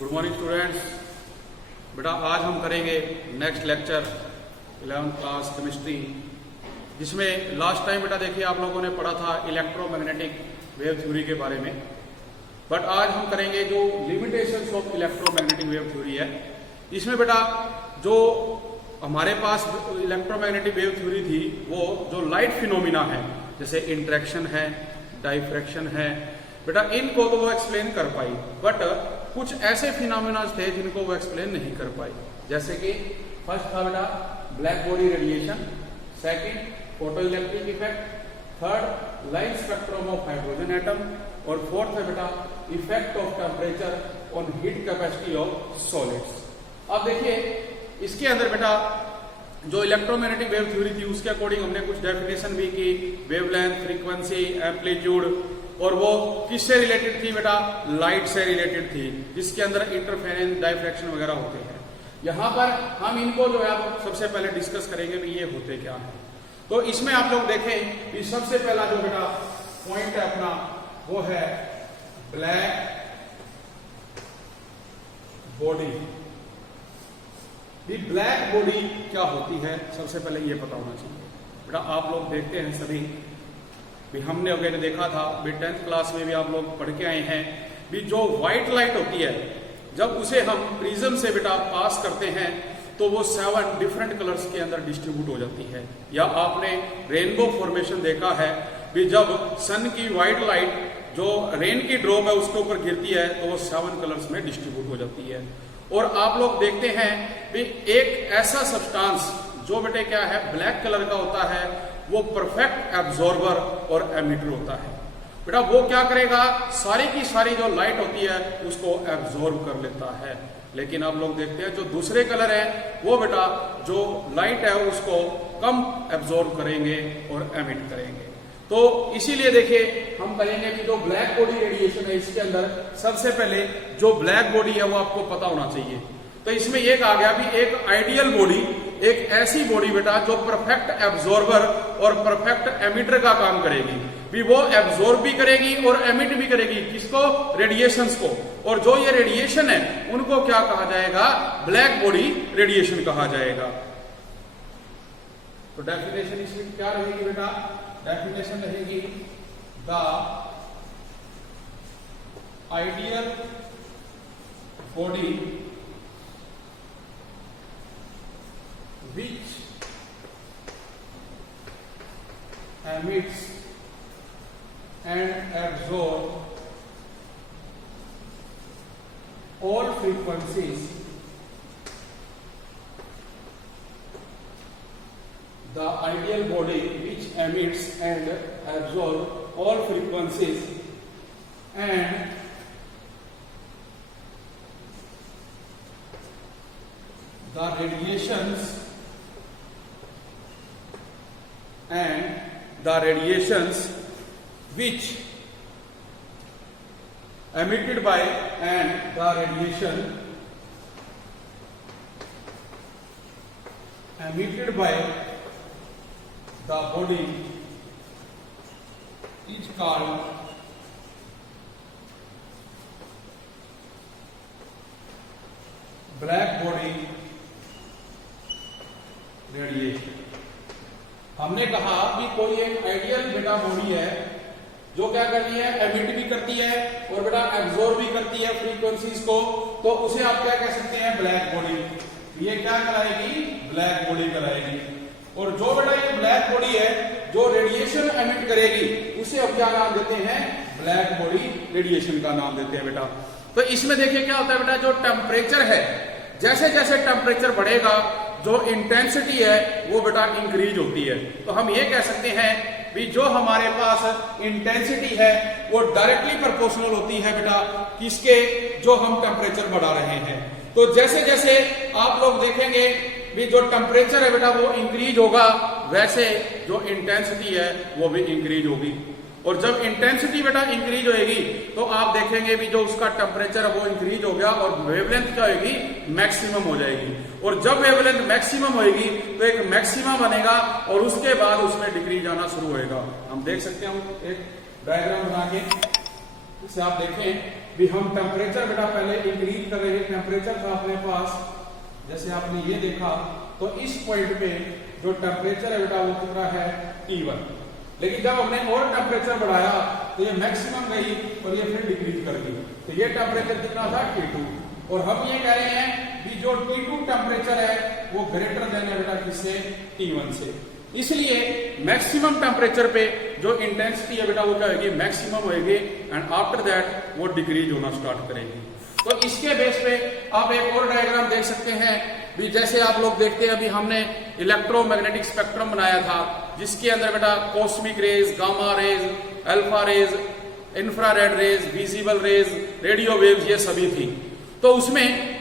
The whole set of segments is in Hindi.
Good morning students. बेटा आज हम करेंगे next lecture 11th class chemistry, जिसमें लास्ट टाइम बेटा देखिए आप लोगों ने पढ़ा था इलेक्ट्रोमैग्नेटिक वेव थ्योरी के बारे में। बट आज हम करेंगे जो limitations of electromagnetic wave theory है। इसमें बेटा जो हमारे पास इलेक्ट्रोमैग्नेटिक वेव थ्योरी थी वो जो लाइट फिनोमिना है, जैसे इंटरेक्शन है, डाइफ्रैक्शन है, बेटा इनको तो वो एक्सप्लेन कर पाई, बट कुछ ऐसे फिनोमिना थे जिनको वो एक्सप्लेन नहीं कर पाई। जैसे कि फर्स्ट था बेटा black body radiation, second photo electric effect, third light spectrum of hydrogen atom, और फोर्थ है बेटा effect of temperature on heat capacity of solids. अब देखिए इसके अंदर बेटा जो इलेक्ट्रोमैग्नेटिक वेव थ्योरी थी उसके अकॉर्डिंग हमने कुछ डेफिनेशन भी की, वेवलेंथ, फ्रीक्वेंसी, एम्पलीट्यूड, और वो किससे रिलेटेड थी बेटा, लाइट से रिलेटेड थी, जिसके अंदर इंटरफेरेंस, डाइफ्रैक्शन वगैरह होते हैं। यहां पर हम इनको जो है आप सबसे पहले डिस्कस करेंगे भी ये होते क्या है। तो इसमें आप लोग देखें कि सबसे पहला जो बेटा पॉइंट है अपना वो है ब्लैक बॉडी। ब्लैक बॉडी क्या होती है सबसे पहले ये पता होना चाहिए बेटा। आप लोग देखते हैं सभी भी, हमने वगैरह देखा था भी 10th क्लास में भी आप लोग पढ़ के आए हैं भी जो व्हाइट लाइट होती है जब उसे हम प्रिज्म से बेटा पास करते हैं तो वो 7 डिफरेंट कलर्स के अंदर डिस्ट्रीब्यूट हो जाती है। या आपने रेनबो फॉर्मेशन देखा है भी जब सन की व्हाइट लाइट जो रेन की ड्रॉप है उसके ऊपर गिरती है तो वो 7 कलर्स में डिस्ट्रीब्यूट हो जाती है। और आप लोग देखते हैं भी एक ऐसा सब्सटेंस जो बेटे क्या है ब्लैक कलर का होता है, वो परफेक्ट एब्जॉर्बर और एमिटर होता है। बेटा वो क्या करेगा, सारी की सारी जो लाइट होती है उसको एब्जॉर्ब कर लेता है। लेकिन आप लोग देखते हैं जो दूसरे कलर है वो बेटा जो लाइट है उसको कम एब्जॉर्ब करेंगे और एमिट करेंगे। तो इसीलिए देखिए हम कहेंगे कि जो ब्लैक बॉडी रेडिएशन है इसके अंदर सबसे पहले जो ब्लैक बॉडी है वो आपको पता होना चाहिए। तो इसमें एक आ गया भी एक आइडियल बॉडी, एक ऐसी बॉडी बेटा जो परफेक्ट एब्जॉर्बर और परफेक्ट एमिटर का काम करेगी भी, वो एब्जॉर्ब भी करेगी और एमिट भी करेगी किसको, रेडिएशंस को। और जो ये रेडिएशन है उनको क्या कहा जाएगा, ब्लैक बॉडी रेडिएशन कहा जाएगा। तो डेफिनेशन इसमें क्या रहेगी बेटा, डेफिनेशन रहेगी the ideal body which emits and absorbs all frequencies, the ideal body which emits and absorbs all frequencies and the radiations which emitted by and the radiation emitted by the body is called black body radiation. हमने कहा कि कोई एक आइडियल बेटा बॉडी है जो क्या कर रही है, एमिट भी करती है और बेटा एब्जॉर्ब भी करती है फ्रीक्वेंसीज को, तो उसे आप क्या कह सकते हैं, ब्लैक बॉडी। ये क्या कराएगी, ब्लैक बॉडी कराएगी। और जो बेटा ये ब्लैक बॉडी है जो रेडिएशन एमिट करेगी उसे अब क्या नाम देते हैं, ब्लैक बॉडी रेडिएशन का नाम देते हैं बेटा। तो इसमें देखिए क्या होता है बेटा, जो टेम्परेचर है, जैसे जैसे टेम्परेचर बढ़ेगा जो इंटेंसिटी है वो बेटा इंक्रीज होती है। तो हम ये कह सकते हैं भी जो हमारे पास इंटेंसिटी है वो डायरेक्टली प्रोपोर्शनल होती है बेटा किसके, जो हम टेम्परेचर बढ़ा रहे हैं। तो जैसे जैसे आप लोग देखेंगे भी जो टेम्परेचर है बेटा वो इंक्रीज होगा, वैसे जो इंटेंसिटी है वो भी इंक्रीज होगी। और जब इंटेंसिटी बेटा इंक्रीज होएगी तो आप देखेंगे भी जो उसका टेम्परेचर है वो इंक्रीज हो गया और वेवलेंथ क्या होगी, मैक्सिमम हो जाएगी। और जब वेवलेंथ मैक्सिमम होएगी तो एक मैक्सिमम बनेगा और उसके बाद उसमें डिक्रीज आना शुरू होएगा। हम देख सकते हैं एक डायग्राम बना के इसे आप देखें भी हम टेम्परेचर बेटा पहले इंक्रीज कर रहे हैं, टेम्परेचर था अपने पास, जैसे आपने ये देखा तो इस पॉइंट पे जो टेम्परेचर है बेटा वो कितना है T1, लेकिन जब हमने और टेम्परेचर बढ़ाया तो ये मैक्सिमम गई और ये फिर डिक्रीज कर दी, तो ये टेम्परेचर कितना था T2, और हम ये कह रहे हैं कि जो T2 टेम्परेचर है वो ग्रेटर देन है बेटा किससे, T1 से। इसलिए मैक्सिमम टेम्परेचर पे जो इंटेंसिटी है बेटा वो क्या होगी, मैक्सिमम होगी, एंड आफ्टर दैट वो डिक्रीज होना स्टार्ट करेगी। तो इसके बेस पे आप एक और डायग्राम देख सकते हैं भी, जैसे आप लोग देखते हैं अभी हमने इलेक्ट्रोमैग्नेटिक स्पेक्ट्रम बनाया था जिसके अंदर बेटा cosmic rays, gamma rays, alpha rays, infrared rays, visible rays, radio waves, ये सभी थी। तो उसमें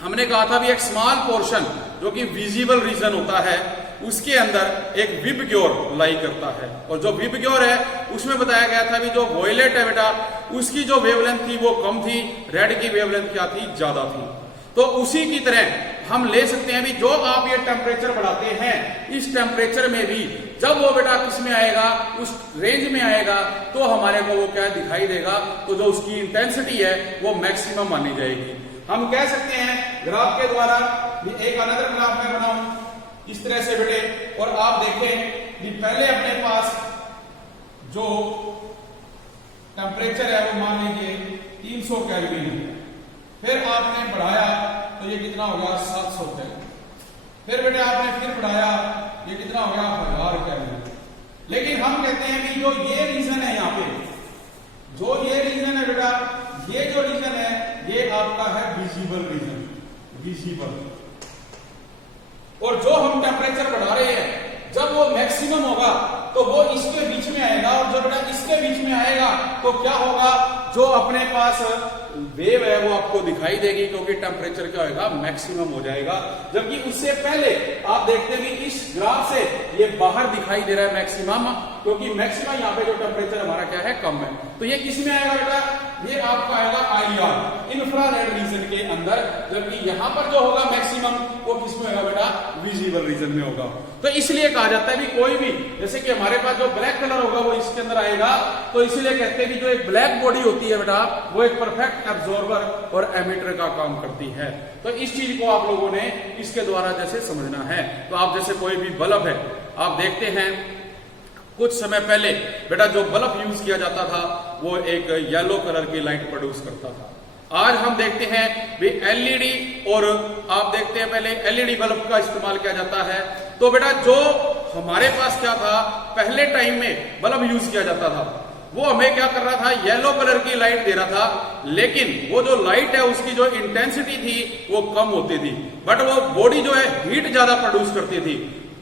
हमने कहा था भी एक स्मॉल पोर्शन जो कि विजिबल रीजन होता है उसके अंदर एक विबग्योर लाई करता है, और जो विबग्योर है उसमें बताया गया था भी जो वॉयलेट है बेटा उसकी जो वेवलेंथ थी वो कम थी, रेड की वेवलेंथ क्या थी, ज्यादा थी। तो उसी की तरह हम ले सकते हैं भी जो आप ये टेम्परेचर बढ़ाते हैं इस टेम्परेचर में भी जब वो बेटा किस में आएगा, उस रेंज में आएगा, तो हमारे को वो क्या दिखाई देगा, तो जो उसकी इंटेंसिटी है वो मैक्सिमम मानी जाएगी। हम कह सकते हैं ग्राफ के द्वारा, एक अनदर ग्राफ में बनाऊं इस तरह से बेटे, और आप देखें कि पहले अपने पास जो टेम्परेचर है वो मान लीजिए 300 केल्विन है, फिर आपने बढ़ाया तो ये कितना होगा 700 केल्विन, फिर बेटे आपने फिर बढ़ाया ये कितना हो गया 1000 केल्विन। लेकिन हम कहते हैं कि जो ये रीजन है यहाँ पे, जो ये रीजन है बेटा, ये जो रीजन है ये आपका है विजिबल रीजन, विजिबल, और जो हम टेम्परेचर बढ़ा रहे हैं जब वो मैक्सिमम होगा तो वो इसके बीच में आएगा, और जब बेटा इसके बीच में आएगा तो क्या होगा, जो अपने पास वेव है वो आपको दिखाई देगी क्योंकि टेम्परेचर क्या होगा, मैक्सिमम हो जाएगा। जबकि उससे पहले आप देखते भी इस ग्राफ से ये बाहर दिखाई दे रहा है मैक्सिमम, क्योंकि मैक्सिमम यहाँ पे जो टेम्परेचर हमारा क्या है, कम है। तो ये किस में आएगा बेटा, ये आपका आएगा IR, इंफ्रारेड रीजन के अंदर, जबकि यहां पर जो होगा मैक्सिमम वो किस में होगा बेटा, विजिबल रीजन में होगा। तो इसलिए कहा जाता है कि कोई भी, जैसे कि हमारे पास जो ब्लैक कलर होगा वो इसके अंदर आएगा, तो इसलिए कहते हैं कि जो एक ब्लैक बॉडी होती है बेटा वो एक परफेक्ट एब्जॉर्बर और एमिटर का काम करती है। तो इस चीज को आप लोगों ने इसके द्वारा जैसे समझना है। तो आप जैसे कोई भी बल्ब है, आप देखते हैं कुछ समय पहले बेटा जो बल्ब यूज किया जाता था वो एक येलो कलर की लाइट प्रोड्यूस करता था। आज हम देखते हैं भी एलईडी, और आप देखते हैं पहले एलईडी बल्ब का इस्तेमाल किया जाता है। तो बेटा जो हमारे पास क्या था, पहले टाइम में बल्ब यूज किया जाता था वो हमें क्या कर रहा था, येलो कलर की लाइट दे रहा था, लेकिन वो जो लाइट है उसकी जो इंटेंसिटी थी वो कम होती थी, बट वो बॉडी जो है हीट ज्यादा प्रोड्यूस करती थी,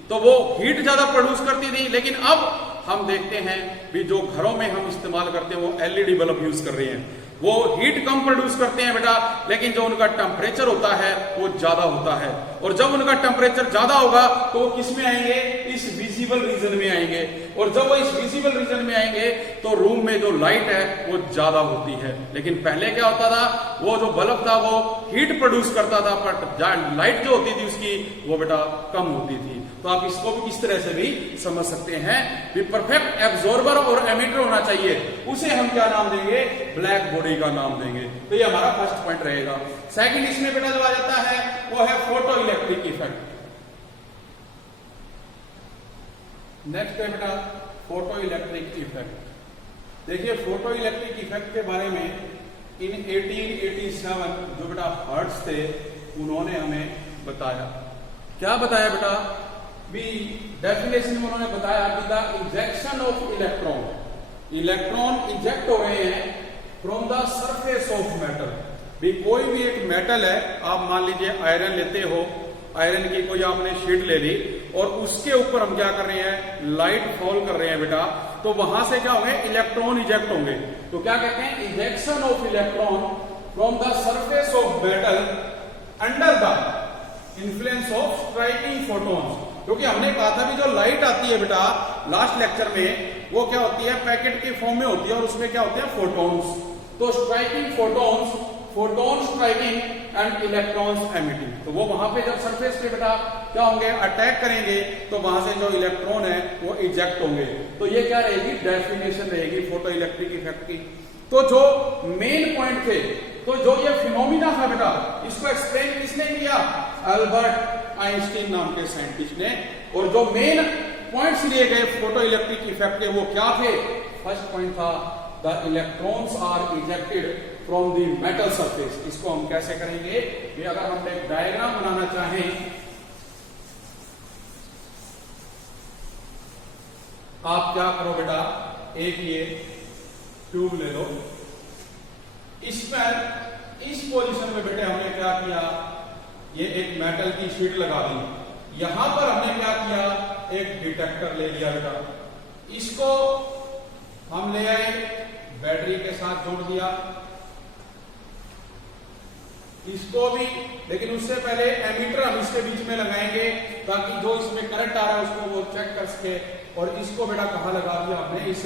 तो वो हीट ज्यादा प्रोड्यूस करती थी। लेकिन अब हम देखते हैं भी जो घरों में हम इस्तेमाल करते हैं वो एलईडी बल्ब यूज कर रहे हैं, वो हीट कम प्रोड्यूस करते हैं बेटा, लेकिन जो उनका टेम्परेचर होता है वो ज्यादा होता है, और जब उनका टेम्परेचर ज्यादा होगा तो वो किस में आएंगे, इस विजिबल रीजन में आएंगे, और जब वो इस विजिबल रीजन में आएंगे तो रूम में जो लाइट है वो ज्यादा होती है। लेकिन पहले क्या होता था, वो जो बल्ब था वो हीट प्रोड्यूस करता था, पर लाइट जो होती थी उसकी वो बेटा कम होती थी। तो आप इसको भी इस तरह से भी समझ सकते हैं कि परफेक्ट एब्जॉर्बर और एमिटर होना चाहिए, उसे हम क्या नाम देंगे, ब्लैक बॉडी का नाम देंगे। तो ये हमारा फर्स्ट पॉइंट रहेगा। सेकंड इसमें बेटा जो आ जाता है वो है फोटो इलेक्ट्रिक इफेक्ट। नेक्स्ट है बेटा फोटो इलेक्ट्रिक इफेक्ट। देखिए फोटो इलेक्ट्रिक इफेक्ट के बारे में इन 1887 जो बेटा हर्ट्ज थे उन्होंने हमें बताया। क्या बताया बेटा, भी डेफिनेशन में उन्होंने बताया कि the injection of electron, electron inject हो रहे हैं from the surface of metal. भी कोई भी एक मेटल है, आप मान लीजिए आयरन लेते हो, आयरन की कोई आपने शीट ले ली और उसके ऊपर हम क्या कर रहे हैं, लाइट फॉल कर रहे हैं बेटा, तो वहां से क्या होंगे, इलेक्ट्रॉन इजेक्ट होंगे। तो क्या कहते हैं, injection of electron from the surface of metal under the influence of striking photons. क्योंकि हमने कहा था कि जो लाइट आती है बेटा लास्ट लेक्चर में वो क्या होती है, पैकेट के फॉर्म में होती है, और उसमें क्या होते हैं, फोटॉन्स। तो striking photons, photon striking and electrons emitting, तो वो वहां पे जब सरफेस पे बेटा क्या होंगे, अटैक करेंगे, तो वहां से जो इलेक्ट्रॉन है वो इजेक्ट होंगे। तो ये क्या रहेगी, डेफिनेशन रहेगी फोटो इलेक्ट्रिक इफेक्ट की। तो जो मेन पॉइंट थे, तो जो ये फिनोमिना था बेटा, इसको एक्सप्लेन किसने किया? अल्बर्ट आइंस्टीन नाम के साइंटिस्ट ने। और जो मेन पॉइंट्स लिए गए फोटो इलेक्ट्रिक इफेक्ट के, वो क्या थे? फर्स्ट पॉइंट था the electrons are ejected from the metal surface. इसको हम कैसे करेंगे? ये अगर हम एक डायग्राम बनाना चाहें, आप क्या करो बेटा, एक ये ट्यूब ले लो, इस पर इस पोजीशन में बेटे हमने क्या किया, ये एक मेटल की शीट लगा दी। यहां पर हमने क्या किया, एक डिटेक्टर ले लिया बेटा, इसको हम ले आए, बैटरी के साथ जोड़ दिया, इसको भी, लेकिन उससे पहले एमीटर हम इसके बीच में लगाएंगे ताकि जो इसमें करंट आ रहा है उसको वो चेक कर सके। और इसको बेटा कहां लगा दिया हमने? इस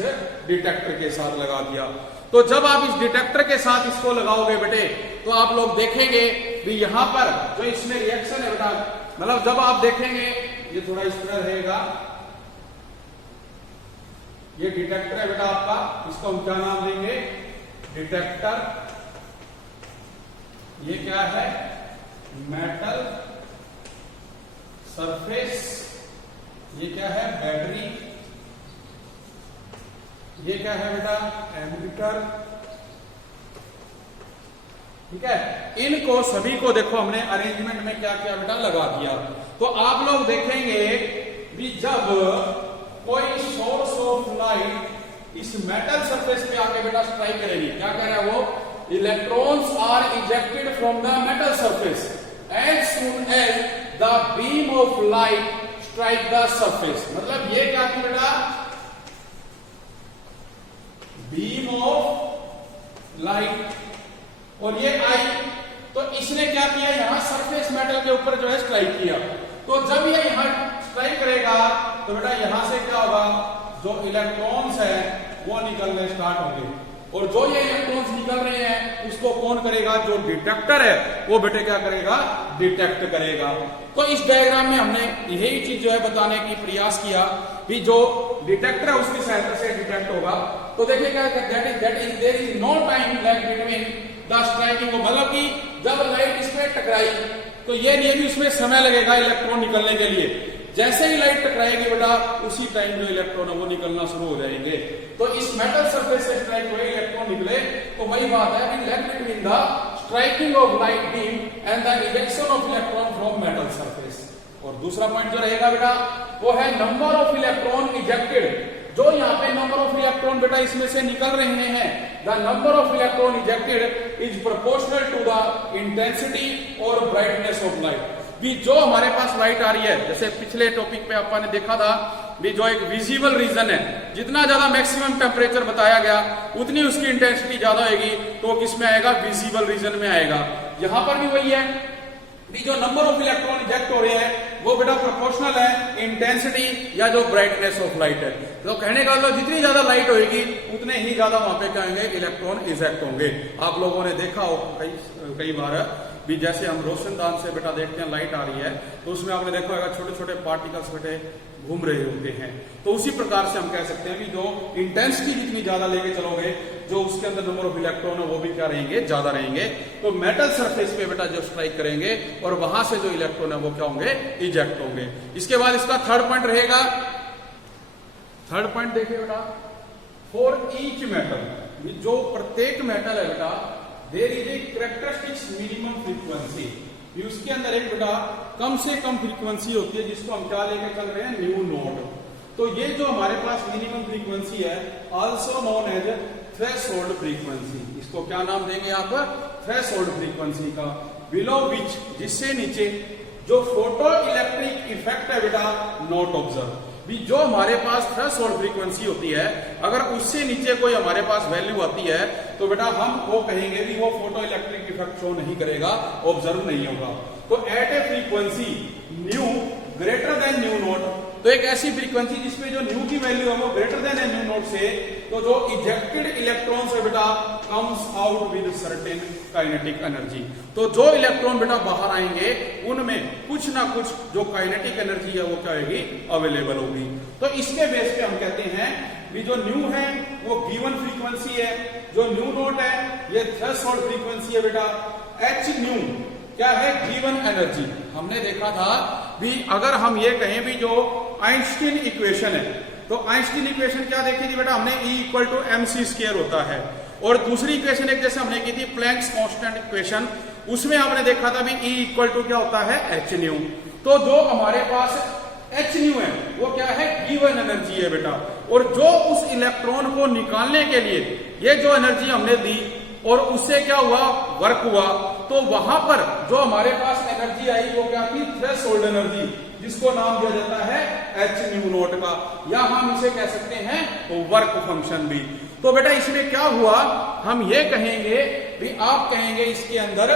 डिटेक्टर के साथ लगा दिया। तो जब आप इस डिटेक्टर के साथ इसको लगाओगे बेटे, तो आप लोग देखेंगे कि यहां पर जो इसमें रिएक्शन है बेटा, मतलब जब आप देखेंगे, ये थोड़ा इस तरह रहेगा, ये डिटेक्टर है बेटा आपका, इसको हम क्या नाम देंगे? डिटेक्टर। ये क्या है? Metal surface. ये क्या है? बैटरी। ये क्या है बेटा? एमीटर। ठीक है, इनको सभी को देखो हमने अरेंजमेंट में क्या किया बेटा? लगा दिया। तो आप लोग देखेंगे भी जब कोई सोर्स ऑफ लाइट इस मेटल सरफेस पे आके बेटा स्ट्राइक करेगी, क्या कह रहा है वो? Electrons are ejected from the metal surface as soon as the beam of light strike the surface। मतलब ये क्या थी बेटा? बीम ऑफ लाइट, और ये आई, तो इसने क्या किया? यहां सरफेस मेटल के ऊपर जो है स्ट्राइक किया। तो जब ये यहां स्ट्राइक करेगा तो बेटा यहां से क्या होगा? जो इलेक्ट्रॉन्स है वो निकलने स्टार्ट होंगे, और जो ये इलेक्ट्रॉन्स निकल रहे हैं उसको कौन करेगा? जो डिटेक्टर है वो बेटे क्या करेगा? डिटेक्ट करेगा। तो इस डायग्राम में हमने यही चीज जो है बताने की प्रयास किया कि जो डिटेक्टर है उसकी सहायता से डिटेक्ट होगा। तो देखिए क्या, there is no time lag between the striking, मतलब कि जब लाइट इस पे टकराई तो ये नहीं भी उसमें समय लगेगा इलेक्ट्रॉन निकलने के लिए। जैसे ही लाइट टकराएगी बेटा, उसी टाइम जो इलेक्ट्रॉन है वो निकलना शुरू हो जाएंगे। तो इस मेटल सरफेस से स्ट्राइक हुए इलेक्ट्रॉन निकले, तो वही बात है कि lag between the striking off light beam and the ejection of electron from metal surface. और दूसरा पॉइंट जो रहेगा बेटा वो है नंबर ऑफ इलेक्ट्रॉन इजेक्टेड। जो यहाँ पे नंबर ऑफ इलेक्ट्रॉन बेटा इसमें से निकल रहे हैं, the number of electron ejected is proportional to the intensity और ब्राइटनेस ऑफ लाइट। भी जो हमारे पास लाइट आ रही है, जैसे पिछले टॉपिक पे आपने देखा था भी, जो एक विजिबल रीजन है, जितना ज्यादा मैक्सिमम टेम्परेचर बताया गया उतनी उसकी इंटेंसिटी ज्यादा होगी, तो किस में आएगा? विजिबल रीजन में आएगा। यहां पर भी वही है भी, जो नंबर ऑफ इलेक्ट्रॉन इजेक्ट हो रहे हैं वो बेटा प्रोपोर्शनल है इंटेंसिटी या जो ब्राइटनेस ऑफ लाइट है। तो कहने का मतलब जितनी ज्यादा लाइट होगी उतने ही ज्यादा वहां पे क्या होंगे? इलेक्ट्रॉन इजेक्ट होंगे। आप लोगों ने देखा हो कई बार भी, जैसे हम रोशनदान से बेटा देखते हैं लाइट आ रही है, तो उसमें आपने देखा होगा छोटे छोटे पार्टिकल्स बेटे घूम रहे होते हैं। तो उसी प्रकार से हम कह सकते हैं कि जो इंटेंसिटी जितनी ज्यादा लेके चलोगे, जो उसके अंदर नंबर ऑफ इलेक्ट्रॉन है वो भी क्या रहेंगे? ज्यादा रहेंगे। तो मेटल सरफेस पे बेटा जो स्ट्राइक करेंगे और वहां से जो इलेक्ट्रॉन है वो क्या होंगे? इजेक्ट होंगे। इसके बाद इसका थर्ड पॉइंट रहेगा। थर्ड पॉइंट देखिए बेटा, फॉर ईच मेटल, जो प्रत्येक मेटल है बेटा, there is a characteristics minimum frequency. उसके अंदर एक बेटा कम से कम फ्रीक्वेंसी होती है, जिसको हम क्या लेके चल रहे हैं? Nu naught. तो ये जो हमारे पास मिनिमम फ्रीक्वेंसी है, also known as threshold frequency. इसको क्या नाम देंगे आप? थ्रेशोल्ड फ्रीक्वेंसी का। बिलो विच, जिससे नीचे जो फोटो इलेक्ट्रिक इफेक्ट है बेटा नॉट ऑब्जर्व। भी जो हमारे पास थ्रेशोल्ड फ्रीक्वेंसी होती है, अगर उससे नीचे कोई हमारे पास वैल्यू आती है तो बेटा हम वो कहेंगे कि वो फोटो इलेक्ट्रिक इफेक्ट शो नहीं करेगा, ऑब्जर्व नहीं होगा। तो at a frequency nu greater than nu naught, तो एक ऐसी फ्रीक्वेंसी जिसमें जो न्यू की वैल्यू है वो ग्रेटर देन न्यू नोट से, तो जो इजेक्टेड इलेक्ट्रॉन्स है बेटा comes out with certain kinetic energy. तो जो इलेक्ट्रॉन बेटा बाहर आएंगे उनमें कुछ ना कुछ जो काइनेटिक एनर्जी है वो क्या होगी? अवेलेबल होगी। तो इसके बेस पे हम कहते हैं भी जो न्यू है वो गिवन फ्रीक्वेंसी है। जो न्यू नॉट है ये थ्रेशोल्ड फ्रीक्वेंसी है बेटा। एच न्यू क्या है? Given energy. हमने देखा था भी अगर हम ये कहें भी जो आइंस्टीन इक्वेशन है, तो आइंस्टीन इक्वेशन क्या देखी थी बेटा हमने? E इक्वल टू mc² होता है। और दूसरी इक्वेशन एक जैसे हमने की थी प्लैंक्स कांस्टेंट इक्वेशन, उसमें हमने देखा था भी E इक्वल टू क्या होता है? h new. तो जो हमारे पास h न्यू है वो क्या है? गिवन एनर्जी है बेटा। और जो उस इलेक्ट्रॉन को निकालने के लिए ये जो एनर्जी हमने दी और उससे क्या हुआ? वर्क हुआ, तो वहां पर जो हमारे पास एनर्जी आई वो क्या थी? थ्रेशोल्ड एनर्जी, जिसको नाम दिया जाता है एच न्यू नॉट का, या हम इसे कह सकते हैं वर्क फंक्शन भी। तो बेटा इसमें क्या हुआ? हम ये कहेंगे भी आप कहेंगे इसके अंदर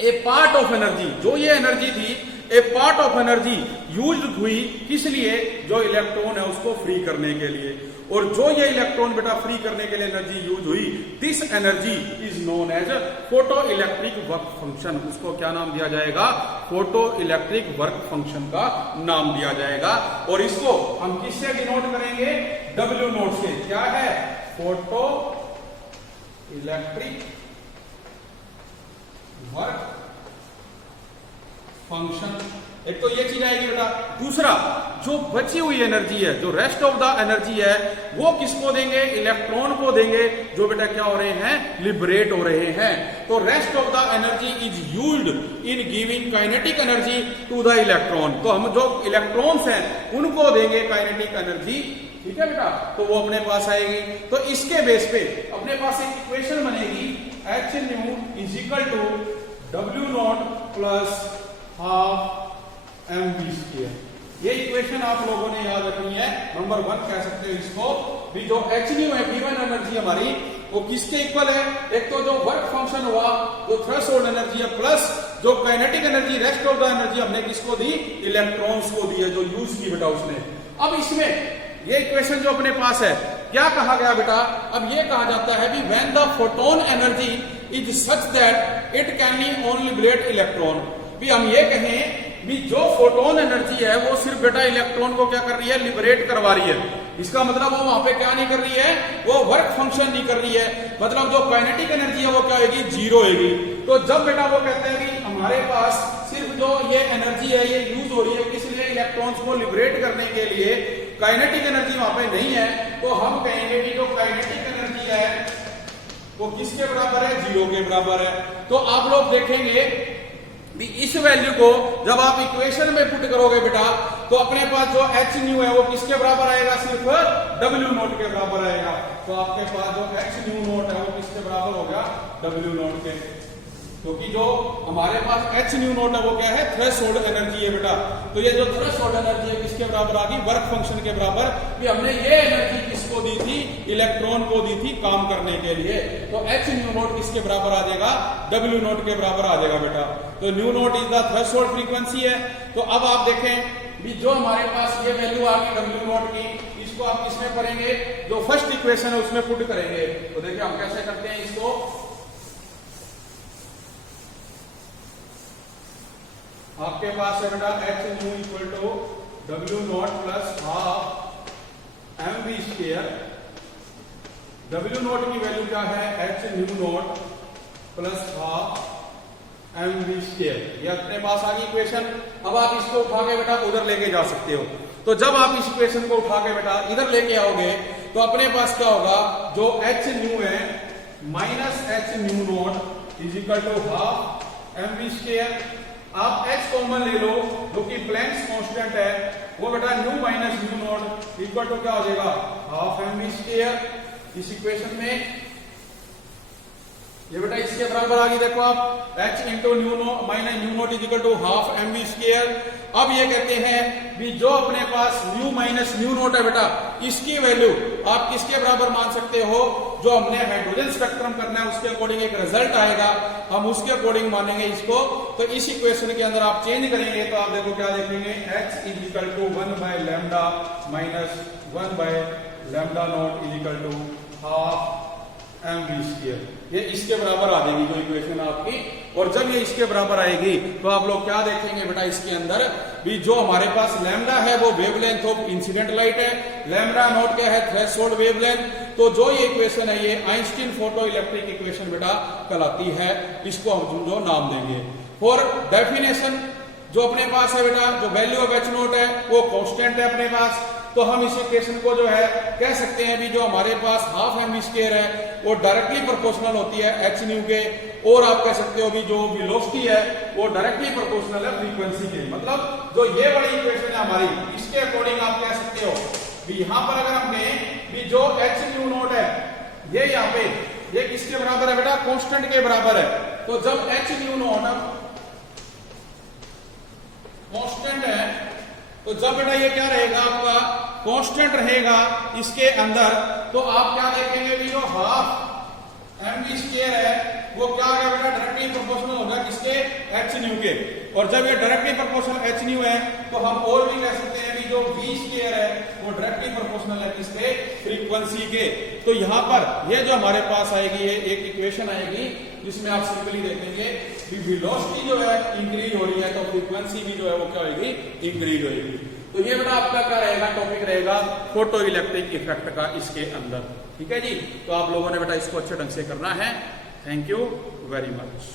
ए पार्ट ऑफ एनर्जी, जो ये एनर्जी थी ए पार्ट ऑफ एनर्जी यूज हुई, किस लिए? जो इलेक्ट्रॉन है उसको फ्री करने के लिए। और जो ये इलेक्ट्रॉन बेटा फ्री करने के लिए एनर्जी यूज हुई, this energy is known as photoelectric work function. उसको क्या नाम दिया जाएगा? फोटो इलेक्ट्रिक वर्क फंक्शन का नाम दिया जाएगा। और इसको हम किससे डिनोट करेंगे? W नोट से। क्या है? Photo electric work function. एक तो ये चीज आएगी बेटा। दूसरा, जो बची हुई एनर्जी है, जो रेस्ट ऑफ द एनर्जी है, वो किसको देंगे? इलेक्ट्रॉन को देंगे, जो बेटा क्या हो रहे हैं? लिबरेट हो रहे हैं। तो rest of the energy is used in giving kinetic energy to the electron. तो हम जो इलेक्ट्रॉन्स हैं उनको देंगे काइनेटिक एनर्जी, ठीक है बेटा। तो वो अपने पास आएगी। तो इसके बेस पे अपने पास एक इक्वेशन बनेगी, h nu is equal to W naught plus half mv²। ये इक्वेशन आप लोगों ने याद रखनी है। नंबर 1 कह सकते हो इसको भी। जो h न्यू है गिवन एनर्जी हमारी, वो किसके इक्वल है? एक तो जो वर्क फंक्शन हुआ, जो थ्रेशोल्ड एनर्जी है, प्लस जो kinetic energy, rest of the energy हमने किसको दी? इलेक्ट्रॉन्स को दी है, जो यूज की बेटा उसने। अब इसमें ये इक्वेशन जो अपने पास है, क्या कहा गया बेटा? अब ये कहा जाता है भी when the photon energy is such that it can only liberate electron. भी हम ये कहें भी जो फोटोन एनर्जी है वो सिर्फ बेटा इलेक्ट्रॉन को क्या कर रही है? लिबरेट करवा रही है। इसका मतलब वो वहां पे क्या नहीं कर रही है? वो वर्क फंक्शन नहीं कर रही है। मतलब जो काइनेटिक एनर्जी है वो क्या होगी? जीरो होगी। तो जब बेटा वो कहते हैं कि हमारे पास सिर्फ जो ये एनर्जी है ये यूज हो रही है, इसलिए इलेक्ट्रॉन्स को लिबरेट करने के लिए काइनेटिक एनर्जी वहां पे नहीं है, तो हम कहेंगे कि जो काइनेटिक एनर्जी है वो किसके बराबर है? जीरो के बराबर है। तो आप लोग देखेंगे भी इस वैल्यू को जब आप इक्वेशन में पुट करोगे बेटा, तो अपने पास जो एच न्यू है वो किसके बराबर आएगा? सिर्फ W नॉट के बराबर आएगा। तो आपके पास जो एच न्यू नॉट है वो किसके बराबर हो गया? W नॉट के। क्योंकि जो हमारे पास एच न्यू नॉट है वो क्या है? थ्रेशोल्ड एनर्जी है बेटा। तो ये जो थ्रेशोल्ड एनर्जी है किसके बराबर आ गई? वर्क फंक्शन के बराबर। कि हमने ये एनर्जी किसको दी थी? इलेक्ट्रॉन को दी थी काम करने के लिए। तो एच न्यू नॉट किसके बराबर आ जाएगा? W नॉट के बराबर आ जाएगा बेटा। तो new naught is the threshold frequency है। तो अब आप देखें भी जो हमारे पास ये वैल्यू आ गई W नॉट की, इसको आप किसमें करेंगे? जो फर्स्ट इक्वेशन है उसमें पुट करेंगे। तो देखिए हम कैसे करते हैं इसको। आपके पास है बेटा h nu equal to W naught plus half mv²। W naught की वैल्यू क्या है? H nu naught plus half mv²। ये अपने पास आ गई इक्वेशन। अब आप इसको उठा के बेटा उधर लेके जा सकते हो। तो जब आप इस इक्वेशन को उठा के बेटा इधर लेके आओगे तो अपने पास क्या होगा? जो h न्यू है minus h nu naught is equal to half mv²। आप h कॉमन ले लो, जो कि प्लैंक्स कांस्टेंट है, वो बेटा nu minus nu naught equal to क्या हो जाएगा? Half mv²। इस इक्वेशन में ये बेटा इसके बराबर आ गई। देखो आप h into nu naught minus nu naught is equal to half mv²। अब ये कहते हैं भी जो अपने पास न्यू माइनस न्यू नॉट है बेटा, इसकी वैल्यू आप किसके बराबर मान सकते हो? जो हमने हाइड्रोजन स्पेक्ट्रम करना है उसके अकॉर्डिंग एक रिजल्ट आएगा, हम उसके अकॉर्डिंग मानेंगे इसको। तो इस इक्वेशन के अंदर आप चेंज करेंगे तो आप देखो क्या देखेंगे? h is equal to 1/λ minus 1/λ naught is equal to half mv²। ये इसके बराबर आ जाएगी जो इक्वेशन आपकी। और जब ये इसके बराबर आएगी तो आप लोग क्या देखेंगे बेटा? इसके अंदर भी जो हमारे पास लैम्डा है वो वेवलेंथ ऑफ इंसिडेंट लाइट है, लैम्डा नॉट क्या है? Threshold wavelength. तो जो ये इक्वेशन है ये आइंस्टीन फोटो इलेक्ट्रिक इक्वेशन बेटा कहलाती है। इसको हम जो नाम देंगे। फॉर डेफिनेशन जो अपने पास है बेटा, जो वैल्यू ऑफ एच नोट है वो कांस्टेंट है अपने पास, तो हम इस इक्वेशन को जो है कह सकते हैं भी जो हमारे पास हाफ एम स्क्वायर है वो डायरेक्टली प्रोपोर्शनल होती है एच न्यू के, और आप कह सकते हो भी जो वेलोसिटी है वो डायरेक्टली प्रोपोर्शनल है फ्रीक्वेंसी के। मतलब जो ये वाली इक्वेशन है हमारी, इसके अकॉर्डिंग आप कह सकते हो भी यहां पर अगर हम कहें भी जो एच न्यू नोट है ये यहाँ पे ये किसके बराबर है बेटा, कांस्टेंट के बराबर है। तो जब एच न्यू नोट कांस्टेंट है तो जब बेटा ये क्या रहेगा आपका कांस्टेंट रहेगा इसके अंदर, तो आप क्या देखेंगे भी जो हाफ एम वी स्क्वायर है वो क्या है बेटा डायरेक्टली प्रोपोर्शनल होगा किसके, एच न्यू के। और जब ये डायरेक्टली प्रोपोर्शनल एच न्यू है तो हम और भी कह सकते हैं भी जो वी स्क्वायर है वो डायरेक्टली प्रोपोर्शनल है किसके, फ्रीक्वेंसी के। तो यहां पर ये जो हमारे पास आएगी ये एक इक्वेशन आएगी जिसमें आप सिंपली देखेंगे कि वेलोसिटी जो है इंक्रीज हो रही है तो फ्रीक्वेंसी भी जो है वो क्या होगी, इंक्रीज होगी। तो ये बेटा आपका क्या रहेगा, टॉपिक रहेगा फोटो इलेक्ट्रिक इफेक्ट का इसके अंदर। ठीक है जी, तो आप लोगों ने बेटा इसको अच्छे ढंग से करना है। Thank you very much.